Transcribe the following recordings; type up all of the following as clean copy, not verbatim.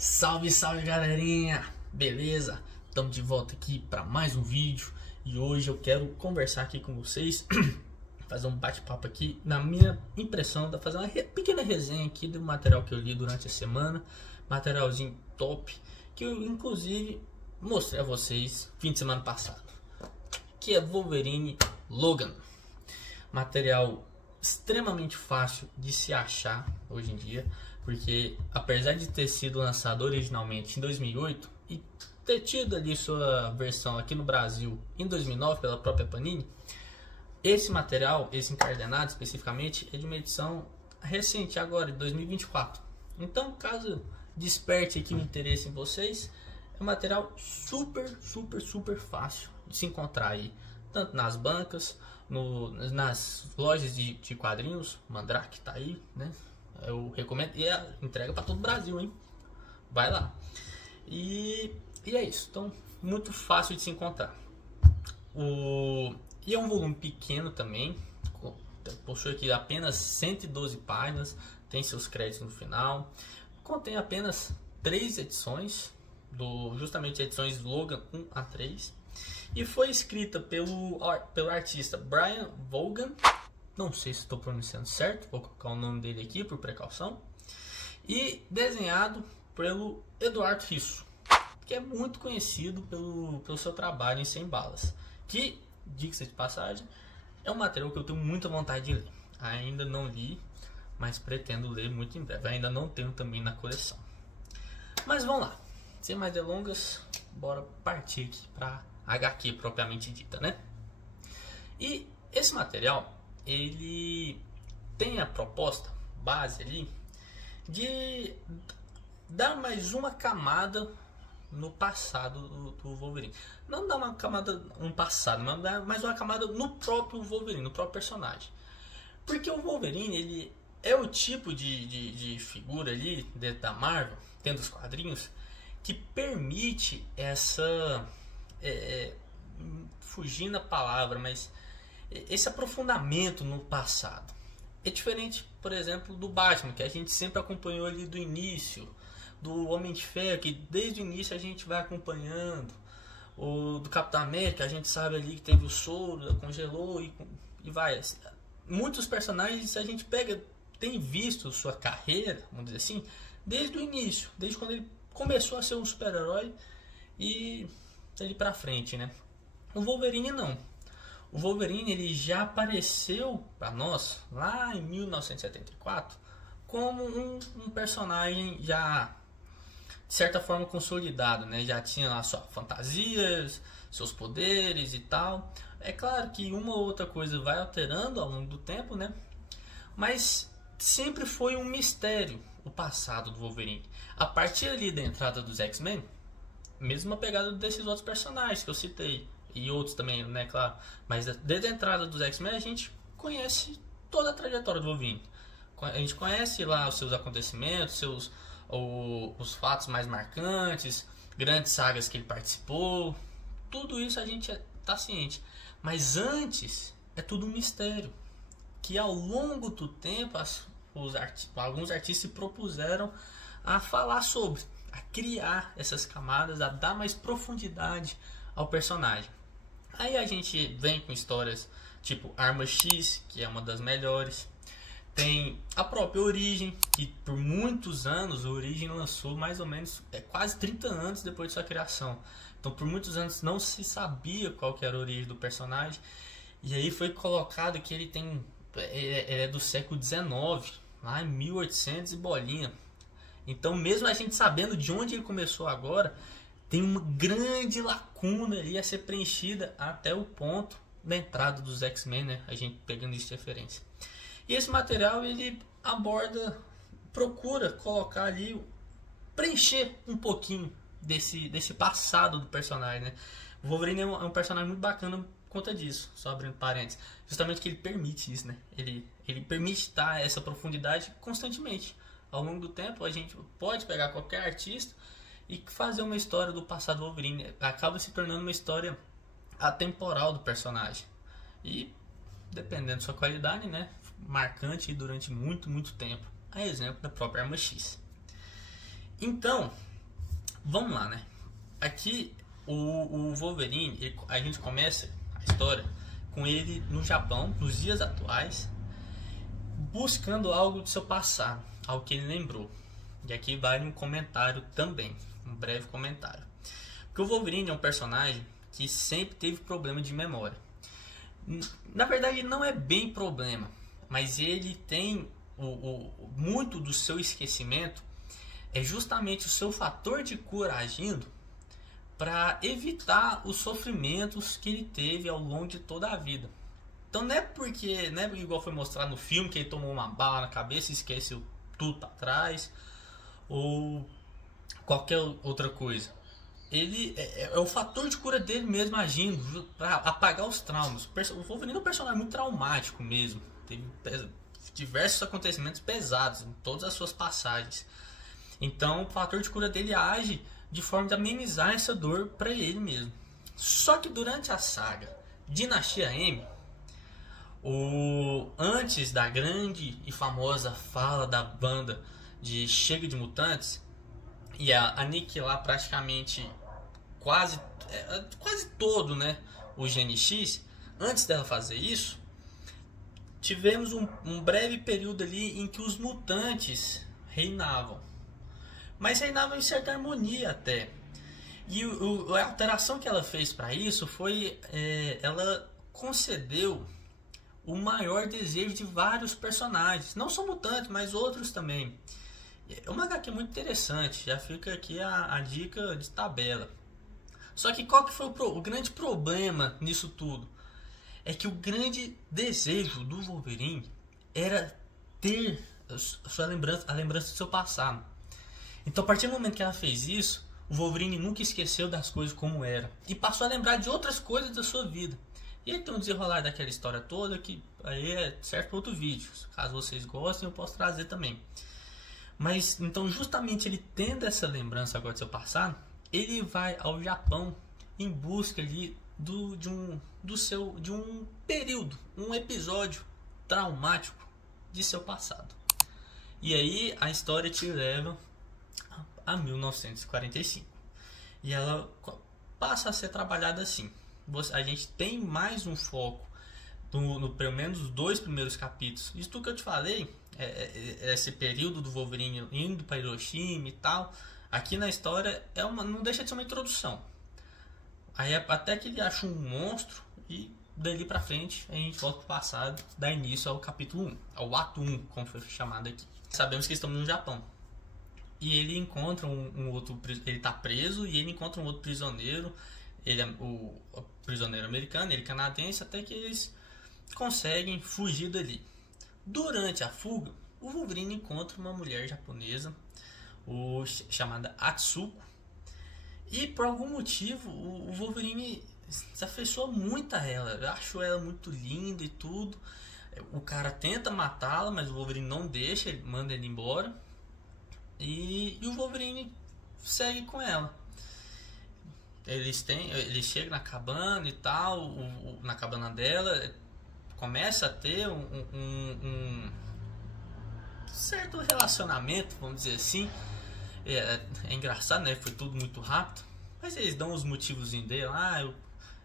Salve, salve galerinha! Beleza? Estamos de volta aqui para mais um vídeo e hoje eu quero conversar aqui com vocês, fazer um bate-papo aqui na minha impressão, fazer uma pequena resenha aqui do material que eu li durante a semana, materialzinho top, que eu inclusive mostrei a vocês fim de semana passado, que é Wolverine Logan. Material extremamente fácil de se achar hoje em dia, porque apesar de ter sido lançado originalmente em 2008 e ter tido ali sua versão aqui no Brasil em 2009 pela própria Panini, esse material, esse encadernado especificamente, é de uma edição recente agora, de 2024. Então, caso desperte aqui o interesse em vocês, é um material super fácil de se encontrar aí, tanto nas bancas, nas lojas de quadrinhos. Mandrake tá aí, né? Eu recomendo, e é entrega para todo o Brasil, hein? Vai lá. E é isso. Então, muito fácil de se encontrar. E é um volume pequeno também. Possui aqui apenas 112 páginas. Tem seus créditos no final. Contém apenas 3 edições, justamente edições Logan 1 a 3. E foi escrita pelo artista Brian Vaughan. Não sei se estou pronunciando certo, vou colocar o nome dele aqui por precaução. E desenhado pelo Eduardo Risso, que é muito conhecido pelo seu trabalho em 100 balas. Que, diga-se de passagem, é um material que eu tenho muita vontade de ler. Ainda não li, mas pretendo ler muito em breve. Ainda não tenho também na coleção. Mas vamos lá, sem mais delongas, bora partir aqui para HQ propriamente dita, né? E esse material, ele tem a proposta base ali de dar mais uma camada no passado do Wolverine. Não dar uma camada no passado, mas dar mais uma camada no próprio Wolverine, no próprio personagem. Porque o Wolverine, ele é o tipo de figura ali dentro da Marvel, dentro dos quadrinhos, que permite essa... fugindo a palavra, mas esse aprofundamento no passado. É diferente, por exemplo, do Batman, que a gente sempre acompanhou ali do início, do Homem de Ferro, que desde o início a gente vai acompanhando, o do Capitão América, a gente sabe ali que teve o soro, congelou e vai. Muitos personagens a gente tem visto sua carreira, vamos dizer assim, desde o início, desde quando ele começou a ser um super-herói e dali pra frente, né? O Wolverine não. O Wolverine, ele já apareceu para nós lá em 1974 como um personagem já de certa forma consolidado, né? Já tinha lá suas fantasias, seus poderes e tal. É claro que uma ou outra coisa vai alterando ao longo do tempo, né? Mas sempre foi um mistério o passado do Wolverine. A partir ali da entrada dos X-Men, mesma pegada desses outros personagens que eu citei. E outros também, né, claro. Mas desde a entrada dos X-Men a gente conhece toda a trajetória do Wolverine. A gente conhece lá os seus acontecimentos, os fatos mais marcantes, grandes sagas que ele participou. Tudo isso a gente está ciente. Mas antes é tudo um mistério. Que ao longo do tempo alguns artistas se propuseram a falar sobre, a criar essas camadas, a dar mais profundidade ao personagem. Aí a gente vem com histórias tipo Arma X, que é uma das melhores. Tem a própria Origem, que por muitos anos a Origem lançou mais ou menos quase 30 anos depois de sua criação. Então por muitos anos não se sabia qual que era a origem do personagem. E aí foi colocado que ele é do século XIX, lá em 1800 e bolinha. Então mesmo a gente sabendo de onde ele começou agora, tem uma grande lacuna ali a ser preenchida até o ponto da entrada dos X-Men, né? A gente pegando isso de referência. E esse material, ele procura colocar ali, preencher um pouquinho desse passado do personagem, né? O Wolverine é um personagem muito bacana por conta disso, só abrindo parênteses. Justamente que ele permite isso, né? Ele permite dar essa profundidade constantemente. Ao longo do tempo, a gente pode pegar qualquer artista e fazer uma história do passado do Wolverine. Acaba se tornando uma história atemporal do personagem. E, dependendo da sua qualidade, né? Marcante durante muito tempo. A exemplo da própria Arma X. Então, vamos lá, né? Aqui o Wolverine, a gente começa a história com ele no Japão, nos dias atuais, buscando algo do seu passado, algo que ele lembrou. E aqui vale um comentário também, um breve comentário. Porque o Wolverine é um personagem que sempre teve problema de memória. Na verdade, não é bem problema, mas ele tem muito do seu esquecimento é justamente o seu fator de cura agindo para evitar os sofrimentos que ele teve ao longo de toda a vida. Então não é porque, né, igual foi mostrado no filme, que ele tomou uma bala na cabeça e esqueceu tudo para trás, ou qualquer outra coisa. Ele é o fator de cura dele mesmo agindo para apagar os traumas. O Wolverine é um personagem muito traumático mesmo. Teve diversos acontecimentos pesados em todas as suas passagens. Então o fator de cura dele age de forma de amenizar essa dor para ele mesmo. Só que durante a saga Dinastia M, antes da grande e famosa fala da banda de chega de mutantes e aniquilar praticamente quase todo, né, o GNX, antes dela fazer isso, tivemos um breve período ali em que os mutantes reinavam. Mas reinava em certa harmonia até. E a alteração que ela fez para isso foi... ela concedeu o maior desejo de vários personagens. Não só mutantes, mas outros também. É uma HQ muito interessante. Já fica aqui a dica de tabela. Só que qual que foi o grande problema nisso tudo? É que o grande desejo do Wolverine era ter a lembrança do seu passado. Então, a partir do momento que ela fez isso, o Wolverine nunca esqueceu das coisas como era. E passou a lembrar de outras coisas da sua vida. E aí tem um desenrolar daquela história toda que aí é certo para outro vídeo. Caso vocês gostem, eu posso trazer também. Mas, então, justamente ele tendo essa lembrança agora do seu passado, ele vai ao Japão em busca ali de um período, um episódio traumático de seu passado. E aí a história te leva a 1945. E ela passa a ser trabalhada assim. A gente tem mais um foco no pelo menos os 2 primeiros capítulos. Isso tudo que eu te falei, esse período do Wolverine indo para Hiroshima e tal, aqui na história não deixa de ser uma introdução. Aí até que ele acha um monstro e dali pra frente a gente volta pro passado, dá início ao capítulo 1, ao ato 1, como foi chamado aqui. Sabemos que estamos no Japão. E ele encontra um outro... Ele tá preso e ele encontra um outro prisioneiro. Ele é o prisioneiro americano, ele canadense, até que eles conseguem fugir dali. Durante a fuga, o Wolverine encontra uma mulher japonesa chamada Atsuko. E por algum motivo o Wolverine se afeiçoou muito a ela. Achou ela muito linda e tudo. O cara tenta matá-la, mas o Wolverine não deixa, ele manda ele embora. E o Wolverine segue com ela. Eles chegam na cabana e tal, na cabana dela, começa a ter um certo relacionamento, vamos dizer assim. É engraçado, né? Foi tudo muito rápido. Mas eles dão os motivos dele.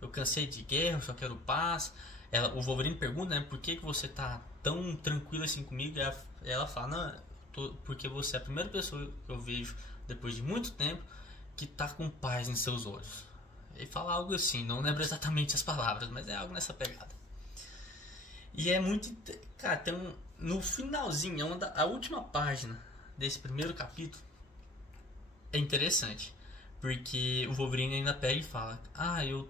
Eu cansei de guerra, eu só quero paz. O Wolverine pergunta, né? Por que você tá tão tranquilo assim comigo? E ela fala, não, porque você é a primeira pessoa que eu vejo depois de muito tempo que tá com paz em seus olhos. Ele fala algo assim, não lembro exatamente as palavras, mas é algo nessa pegada. E é muito... Cara, no finalzinho, a última página desse primeiro capítulo é interessante. Porque o Wolverine ainda pega e fala, eu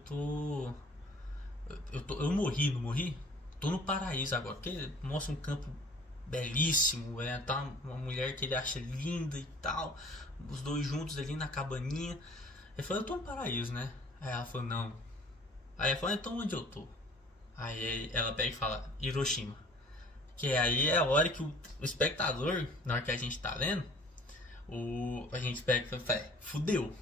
morri, não morri? Tô no paraíso agora. Porque mostra um campo belíssimo, tá uma mulher que ele acha linda e tal, os dois juntos ali na cabaninha. Ele falou, eu tô no paraíso, né? Aí ela falou, não. Aí ela falou, então onde eu tô? Aí ela pega e fala, Hiroshima. Que aí é a hora que o espectador, na hora que a gente tá lendo, a gente pega e fala, fudeu.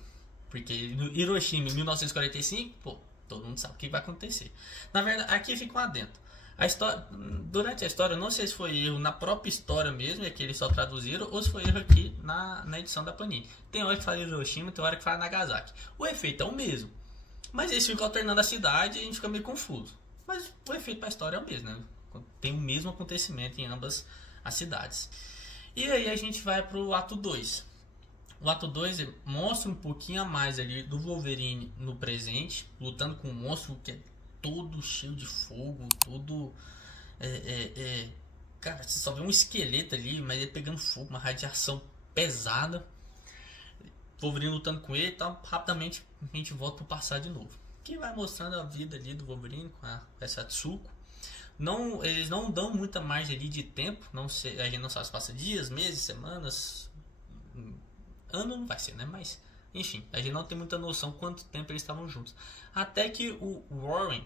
Porque no Hiroshima em 1945, todo mundo sabe o que vai acontecer. Na verdade, aqui fica um adendo. A história, durante a história, eu não sei se foi erro na própria história mesmo, é que eles só traduziram, ou se foi erro aqui na edição da Panini. Tem hora que fala Hiroshima, tem hora que fala Nagasaki. O efeito é o mesmo, mas eles ficam alternando a cidade e a gente fica meio confuso. Mas o efeito para a história é o mesmo, né? Tem o mesmo acontecimento em ambas as cidades. E aí a gente vai pro ato 2. O ato 2 mostra um pouquinho a mais ali do Wolverine no presente, lutando com um monstro que é todo cheio de fogo, todo... Cara, você só vê um esqueleto ali, mas ele pegando fogo, uma radiação pesada. Wolverine lutando com ele, então rapidamente a gente volta pro passado de novo. Que vai mostrando a vida ali do Wolverine com essa Tsuko. Não, eles não dão muita margem ali de tempo, não sei, a gente não sabe se passa dias, meses, semanas, ano não vai ser, né? Mas, enfim, a gente não tem muita noção quanto tempo eles estavam juntos. Até que o Warren,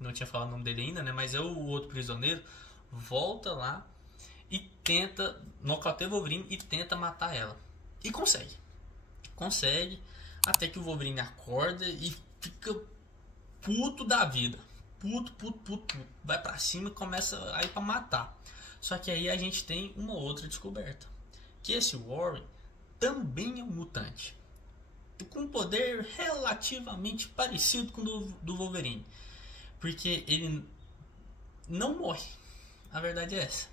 não tinha falado o nome dele ainda, né? Mas é o outro prisioneiro, volta lá e tenta, nocauteia o Wolverine e tenta matar ela. E consegue. Consegue, até que o Wolverine acorda e fica puto da vida. Puto. Vai pra cima e começa a ir pra matar. Só que aí a gente tem uma outra descoberta. Que esse Warren também é um mutante. Com um poder relativamente parecido com o do Wolverine. Porque ele não morre. A verdade é essa.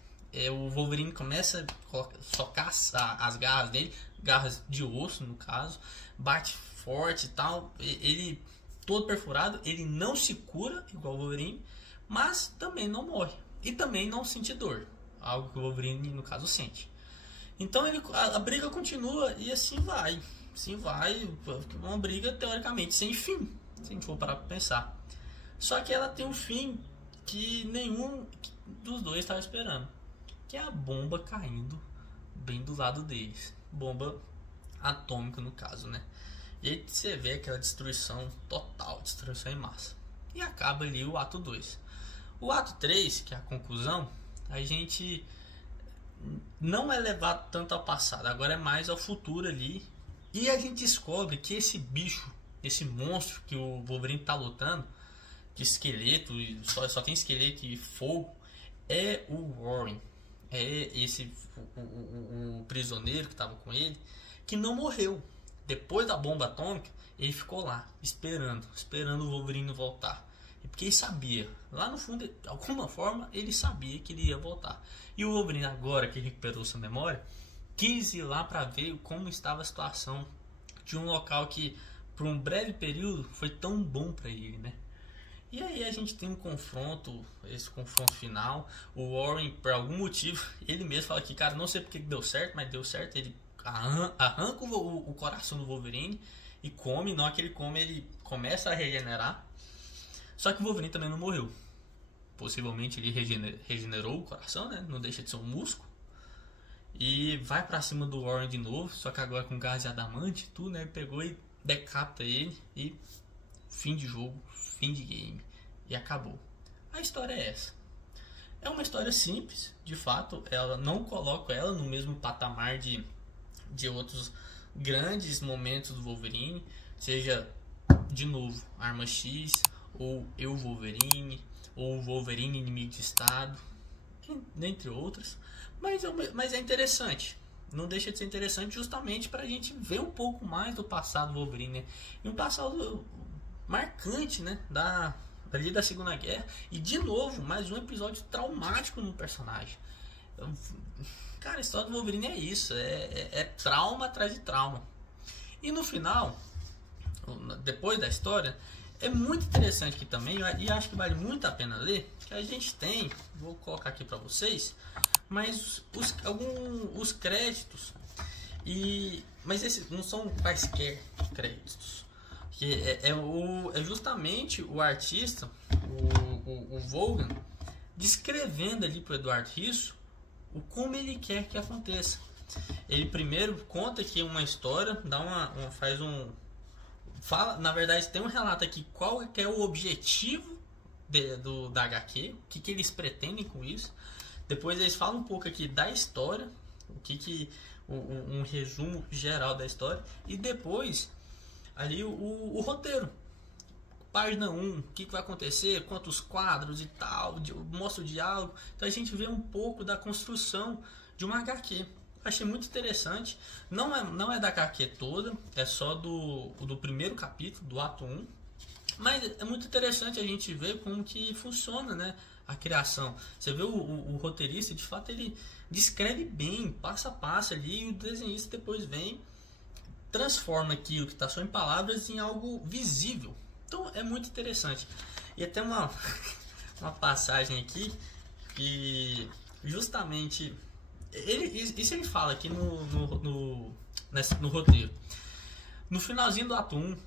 O Wolverine começa a socar as garras dele. Garras de osso, no caso. Bate forte e tal. Ele... todo perfurado, ele não se cura igual o Wolverine, mas também não morre e também não sente dor, algo que o Wolverine no caso sente. Então a briga continua e assim vai, uma briga teoricamente sem fim, se a gente for parar para pensar. Só que ela tem um fim que nenhum dos dois estava esperando, que é a bomba caindo bem do lado deles, bomba atômica no caso, né? E aí você vê aquela destruição total, destruição em massa. E acaba ali o ato 2. O ato 3, que é a conclusão, a gente não é levado tanto ao passado, agora é mais ao futuro ali. E a gente descobre que esse bicho, esse monstro que o Wolverine tá lutando, de esqueleto, só tem esqueleto e fogo, é o Warren. É esse o prisioneiro que estava com ele, que não morreu. Depois da bomba atômica, ele ficou lá, esperando o Wolverine voltar. Porque ele sabia, lá no fundo, de alguma forma, ele sabia que ele ia voltar. E o Wolverine, agora que recuperou sua memória, quis ir lá para ver como estava a situação de um local que, por um breve período, foi tão bom para ele, né? E aí a gente tem um confronto, esse confronto final. O Warren, por algum motivo, ele mesmo fala que, cara, não sei porque deu certo, mas deu certo. Ele arranca o coração do Wolverine e come. Na hora que ele come, ele começa a regenerar. Só que o Wolverine também não morreu. Possivelmente ele regenerou o coração, né? Não deixa de ser um músculo. E vai pra cima do Warren de novo, só que agora com gás de adamante e tudo, né? Ele pegou e decapita ele e fim de jogo, fim de game. E acabou. A história é essa. É uma história simples, de fato. Ela não coloca ela no mesmo patamar de outros grandes momentos do Wolverine. Seja, de novo, Arma X, ou Eu Wolverine, ou Wolverine Inimigo de Estado, dentre outras. Mas é interessante. Não deixa de ser interessante justamente para a gente ver um pouco mais do passado do Wolverine, né? E um passado marcante, né? Ali da Segunda Guerra. E de novo, mais um episódio traumático no personagem. Cara, a história do Wolverine é isso. É trauma atrás de trauma. E no final, depois da história, é muito interessante aqui também, e acho que vale muito a pena ler, que a gente tem, vou colocar aqui para vocês, mas os créditos, mas esses não são quaisquer créditos, que é justamente o artista, o Vaughan, descrevendo ali para o Eduardo Risso como ele quer que aconteça. Ele primeiro conta aqui uma história, fala, na verdade tem um relato aqui qual que é o objetivo da HQ, o que eles pretendem com isso. Depois eles falam um pouco aqui da história, um resumo geral da história, e depois ali o roteiro, página 1, o que vai acontecer, quantos quadros e tal, mostra o diálogo. Então a gente vê um pouco da construção de uma HQ. Achei muito interessante. Não é da HQ toda, é só do primeiro capítulo, do ato 1. Mas é muito interessante a gente ver como que funciona, né, a criação. Você vê o roteirista, de fato, ele descreve bem, passo a passo ali, e o desenhista depois vem, transforma aquilo que está só em palavras em algo visível. Então é muito interessante. E até uma passagem aqui que justamente isso ele fala aqui no roteiro. No finalzinho do ato 1,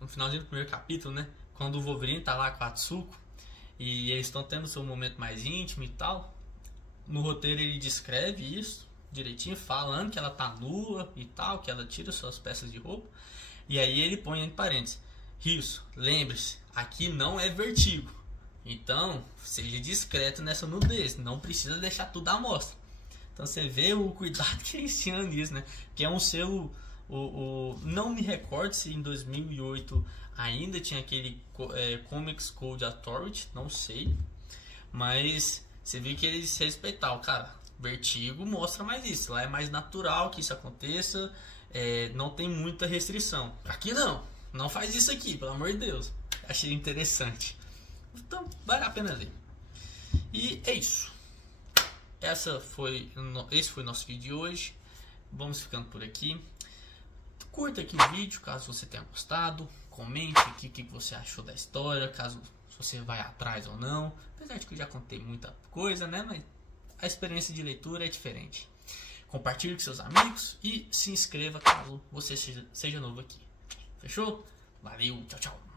no finalzinho do primeiro capítulo, né, quando o Wolverine tá lá com a Atsuko e eles estão tendo seu momento mais íntimo e tal, no roteiro ele descreve isso direitinho, falando que ela tá nua e tal, que ela tira suas peças de roupa, e aí ele põe entre parênteses: isso, lembre-se, aqui não é Vertigo, então seja discreto nessa nudez, não precisa deixar tudo à mostra. Então você vê o cuidado que eles tinham nisso, né, que é um selo, não me recordo se em 2008 ainda tinha aquele Comics Code Authority, não sei, mas você vê que eles respeitaram, cara. Vertigo mostra mais isso, lá é mais natural que isso aconteça, não tem muita restrição. Aqui não faz isso aqui, pelo amor de Deus. Achei interessante, então vale a pena ler. E é isso. Esse foi o nosso vídeo de hoje. Vamos ficando por aqui. Curta aqui o vídeo caso você tenha gostado, comente aqui o que você achou da história, caso você vai atrás ou não, apesar de que eu já contei muita coisa, né, mas a experiência de leitura é diferente. Compartilhe com seus amigos e se inscreva caso você seja novo aqui. Fechou? Valeu, tchau, tchau.